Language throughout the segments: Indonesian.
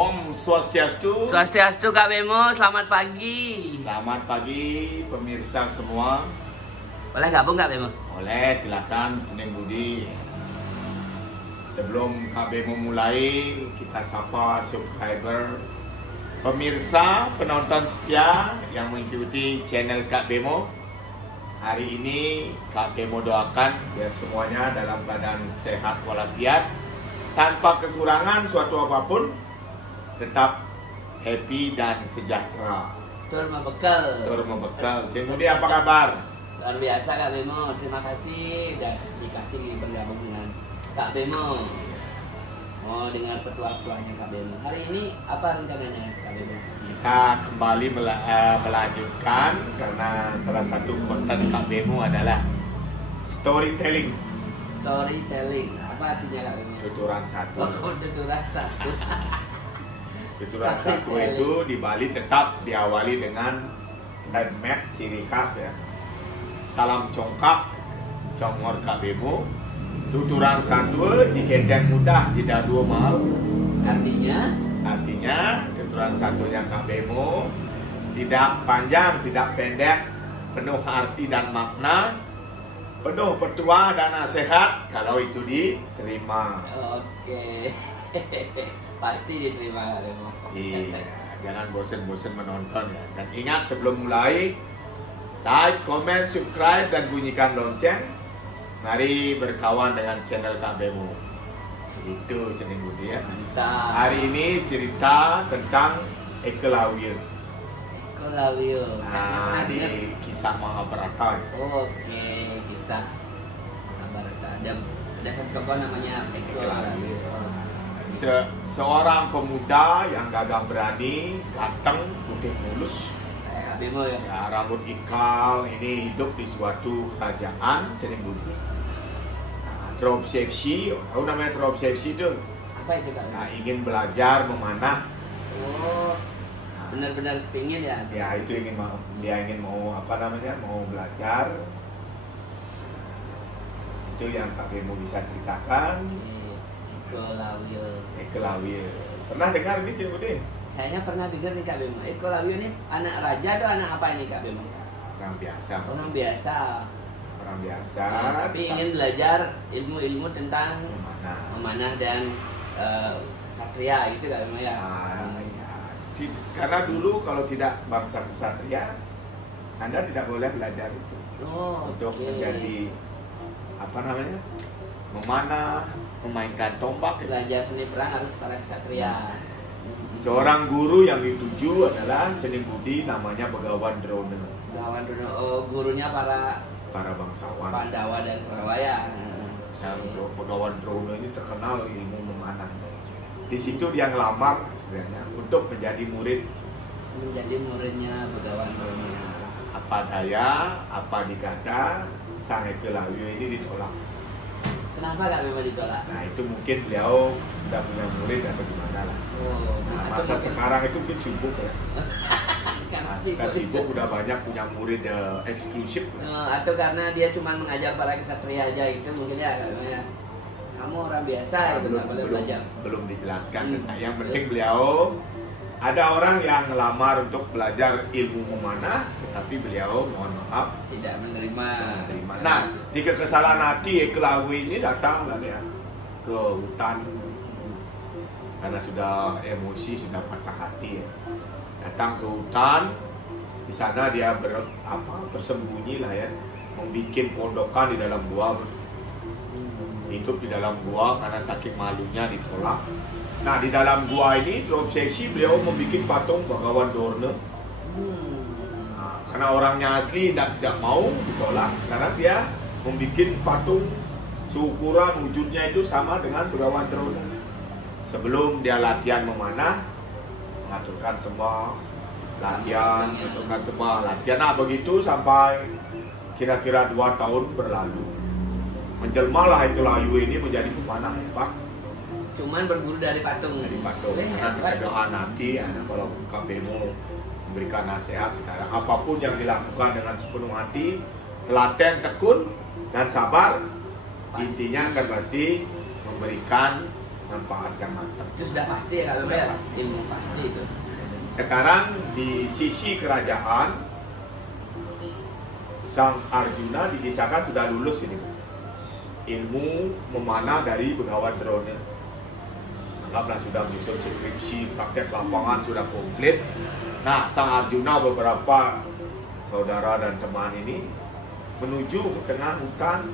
Om Swastiastu. Swastiastu Kak Bemo, selamat pagi. Selamat pagi pemirsa semua. Boleh gabung Kak Bemo? Boleh, silakan Ceneng Budi. Sebelum Kak Bemo mulai, kita sapa subscriber, pemirsa, penonton setia yang mengikuti channel Kak Bemo. Hari ini Kak Bemo doakan biar semuanya dalam keadaan sehat walafiat, tanpa kekurangan suatu apapun, tetap happy dan sejahtera. Tur membekal. Tur membekal. Cing Budi, apa kabar? Luar biasa Kak Bemo, terima kasih sudah dikasih bergabung dengan Kak Bemo. Mau dengar petuah-petuahnya Kak Bemo. Hari ini apa rencananya Kak Bemo? Kita kembali melanjutkan karena salah satu konten Kak Bemo adalah storytelling. Storytelling. Apa artinya Kak Bemo? Tuturan satu. Oh, tuturan satu. Tuturan satu itu di Bali tetap diawali dengan handmade ciri khas ya. Salam congkak, congor Kak Bemo. Tuturan satu dikendeng mudah, tidak dua mau. Artinya tuturan satunya Kak Bemo tidak panjang, tidak pendek, penuh arti dan makna, penuh petua dan nasihat kalau itu diterima. Oke. Pasti diterima Kak Bemo. Iya, jangan bosen-bosen menonton ya. Dan ingat sebelum mulai, like, comment, subscribe, dan bunyikan lonceng. Mari berkawan dengan channel Kak Bemo. Itu Ceneng Budi ya. Mantap. Hari ini cerita tentang Ekelawiya. Ekelawiya. Nah, di kisah Mahabharata. Oke, kisah Mahabharata. Ada satu tokoh namanya Ekelawiya. Seorang pemuda yang gagah berani, ganteng, putih mulus, Kayak Kak Bemo ya. ya, rambut ikal, ini hidup di suatu kerajaan Ceneng Budi. Terobsesi, tahu namanya terobsesi itu? Apa itu Kak? Nah, ingin belajar memanah. Oh, benar-benar kepingin ya? Ya, itu dia ingin mau apa namanya, mau belajar. Itu yang Kak Bemo bisa ceritakan. Ekelawiya. Pernah dengar ini Ceneng Budi? Kayaknya pernah dengar nih Kak Bemo. Ekelawiya ini anak raja atau anak apa ini Kak Bemo? Orang biasa. Orang biasa. Orang biasa. Ya, tapi ingin belajar ilmu-ilmu tentang memanah dan satria gitu Kak Bemo ya. Ya. Karena dulu kalau tidak bangsa kesatria, Anda tidak boleh belajar itu. Oh, untuk okay. menjadi apa namanya, memanah, memainkan tombak. Belajar seni perang harus para kesatria. Seorang guru yang dituju adalah Ceneng Budi, namanya Begawan Drona. Begawan Drona, oh, gurunya para bangsawan Pandawa dan Kurawa. Begawan Drona ini terkenal ilmu memanah. Di situ dia ngelamar istilahnya untuk menjadi muridnya Begawan Drona. Apa daya, apa dikata, sang Ekelawiya ini ditolak. Kenapa Kak Bemo ditolak? Nah, itu mungkin beliau tidak punya murid atau gimana lah. Oh, nah, masa sekarang itu mungkin sibuk ya. Karena sibuk udah banyak punya murid eksklusif. Atau karena dia cuma mengajar para kesatria aja gitu mungkin ya. Kamu orang biasa itu nggak boleh belajar. Belum dijelaskan. Nah, yang penting beliau ada orang yang ngelamar untuk belajar ilmu memanah, tetapi beliau mohon maaf tidak menerima. Nah, di kekesalan hati Ekelawiya ini datang lah ya ke hutan karena sudah emosi, sudah patah hati ya. Datang ke hutan, di sana dia bersembunyi lah ya, membuat pondokan di dalam gua, hidup di dalam gua karena saking malunya ditolak. Nah, di dalam gua ini terobsesi beliau membuat patung Begawan Drona. Nah, karena orangnya asli tidak mau ditolak, sekarang dia membuat patung seukuran wujudnya itu sama dengan Begawan Drona. Sebelum dia latihan memanah, mengaturkan semua latihan. Nah, begitu sampai kira-kira 2 tahun berlalu. Menjelmalah Ekelawiya ini menjadi pemanah hebat. Cuman berburu dari patung. Karena kita doa nanti, kalau Kak Bemo memberikan nasihat sekarang, apapun yang dilakukan dengan sepenuh hati, telaten, tekun, dan sabar, intinya akan pasti memberikan manfaat yang matang. Itu sudah pasti ya Kak Bemo ya, ilmu pasti itu. Sekarang di sisi kerajaan, Sang Arjuna didesakan sudah lulus ini, ilmu memanah dari Begawan Drona. Anggaplah sudah menyusun skripsi, praktek lapangan sudah komplit. Nah, Sang Arjuna beberapa saudara dan teman ini menuju ke tengah hutan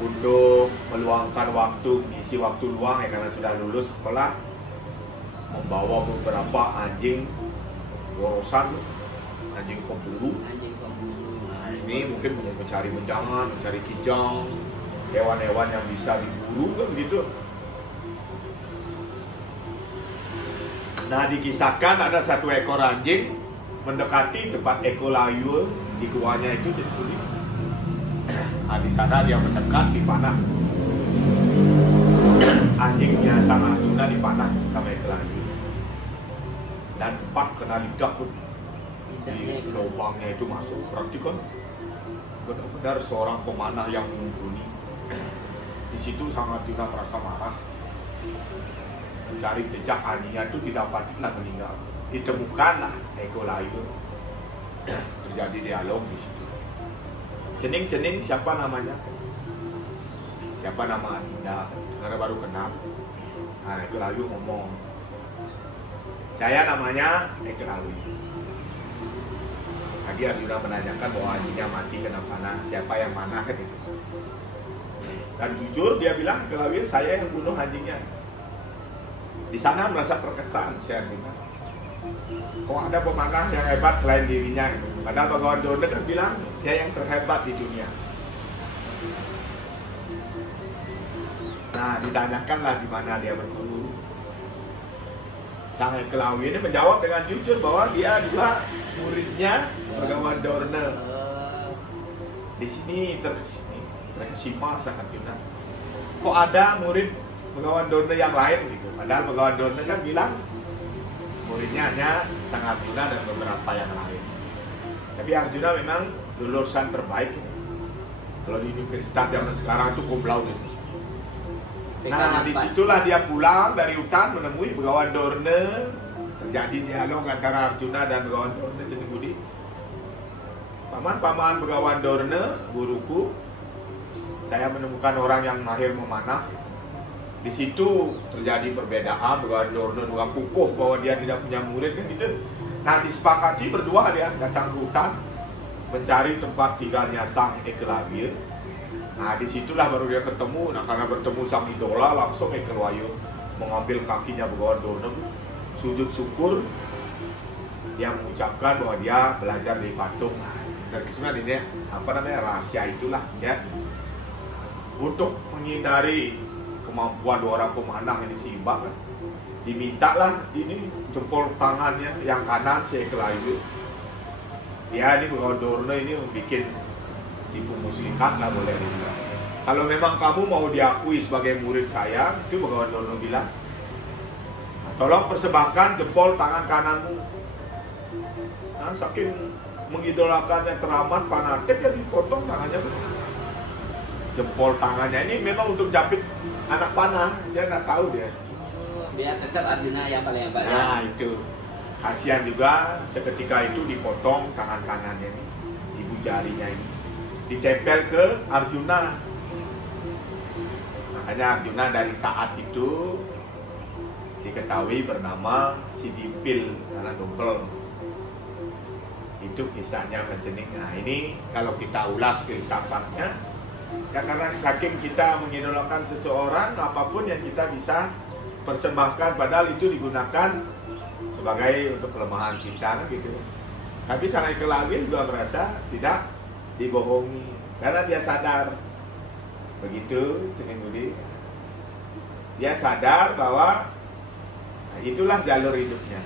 untuk meluangkan waktu, mengisi waktu luang ya, karena sudah lulus sekolah, membawa beberapa anjing gorosan, anjing pemburu. Nah, ini mungkin mau mencari menjangan, mencari kijang, hewan-hewan yang bisa diburu kan begitu. Nah, dikisahkan ada satu ekor anjing mendekati tempat Ekolayu di guanya itu. Nah, di sana dia mendekat, dipanah. Anjingnya Sang Arjuna dipanah sama Ekolayu. Dan tepat kena lidah pun. Di lubangnya itu masuk. Berarti kan benar-benar seorang pemanah yang mumpuni. Di situ Sang Arjuna merasa marah. Mencari jejak anjingnya itu didapatilah meninggal. Ditemukanlah Ekolayu. Terjadi dialog di situ. Cening-cening siapa namanya? Siapa nama Adinda? Karena baru kenal. Nah, Ekolayu ngomong, saya namanya Ekolayu. Tadi Arjuna menanyakan bahwa anjingnya mati kena panah, siapa yang mana kan itu. Dan jujur dia bilang, Ekolayu, saya yang bunuh anjingnya. Di sana merasa terkesan si Arjuna. Kok ada pemanah yang hebat selain dirinya? Padahal Begawan Drona kan bilang dia yang terhebat di dunia. Nah, ditanyakanlah di mana dia berguru. Sang Ekolayu ini menjawab dengan jujur bahwa dia juga muridnya Begawan Drona. Di sini terkesima Sang Arjuna. Kok ada murid Begawan Drona yang lain gitu? Padahal Begawan Drona kan bilang muridnya hanya Sang Arjuna dan beberapa yang lain. Tapi Arjuna memang lulusan terbaik. Kalau di universitas zaman sekarang itu cum laude. Nah, disitulah dia pulang dari hutan menemui Begawan Drona. Terjadi dialog antara Arjuna dan Begawan Drona. Cening budi. Paman Begawan Drona, guruku, saya menemukan orang yang mahir memanah. Di situ terjadi perbedaan. Begawan Drona juga kukuh bahwa dia tidak punya murid kan gitu. Nah, disepakati berdua dia datang ke hutan mencari tempat tinggalnya Sang Ekolayu. Nah, disitulah baru dia ketemu. Nah, karena bertemu sang idola, langsung Ekolayu mengambil kakinya Begawan Drona, sujud syukur. Dia mengucapkan bahwa dia belajar di patung. Nah, dan kesimpulan ini rahasia itulah ya. Untuk menghindari kemampuan dua orang pemanah ini seimbang, dimintalah ini jempol tangannya yang kanan si Ekolayu. Dia ini Begawan Drona ini membuat tipu muslihat lah boleh dibilang. Kalau memang kamu mau diakui sebagai murid saya, itu Begawan Drona bilang, tolong persembahkan jempol tangan kananmu. Nah, saking mengidolakannya teramat fanatik ya dipotong tangannya. Jempol tangannya ini memang untuk japit anak panah, dia nggak tahu dia. Biar tetap Arjuna yang paling hebat. Nah, itu kasihan juga seketika itu dipotong tangan kanannya ini, ibu jarinya ini ditempel ke Arjuna. Makanya Arjuna dari saat itu diketahui bernama Sidipil karena double. Itu kisahnya mencening. Nah, ini kalau kita ulas filsafatnya, ya karena saking kita mengidolakan seseorang, apapun yang kita bisa persembahkan, padahal itu digunakan sebagai untuk kelemahan kita gitu. Tapi Sang Ekolayu juga merasa tidak dibohongi karena dia sadar begitu, Cening Budi. Dia sadar bahwa itulah jalur hidupnya.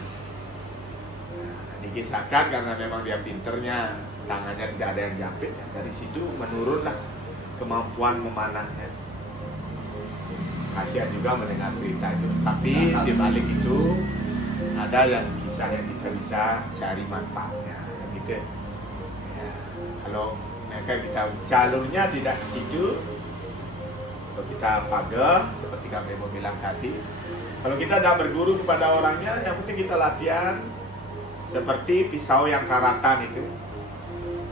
Nah, dikisahkan karena memang dia pinternya, tangannya tidak ada yang jepit, dari situ menurunlah kemampuan memanahnya. Kasihan juga mendengar berita itu. Tapi di balik itu ada yang kisah yang kita bisa cari manfaatnya, gitu. Ya, kalau mereka kita jalurnya tidak ke situ, Kalau kita pagar, seperti kami mau bilang tadi, kalau kita tidak berguru kepada orangnya, yang penting kita latihan seperti pisau yang karatan itu.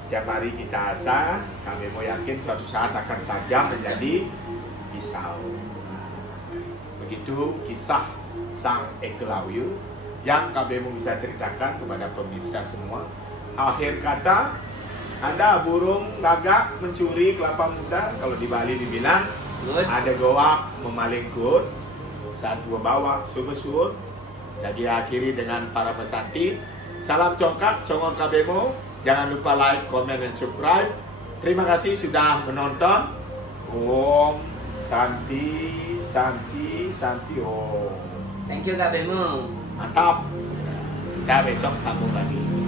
Setiap hari kita asah, kami mau yakin suatu saat akan tajam menjadi pisau. Begitu kisah sang Ekelawiu yang kami mau bisa ceritakan kepada pemirsa semua. Akhir kata, ada burung gagak mencuri kelapa muda. Kalau di Bali dibilang ada goak memaling kut, saat dua bawa subuh-subuh. Jadi akhiri dengan para pesanti. Salam congkak, congor kabemo. Jangan lupa like, comment, dan subscribe. Terima kasih sudah menonton. Om Santi, Santi, Santi Om. Thank you Kak Bemo. Mantap. Kita besok sambung lagi.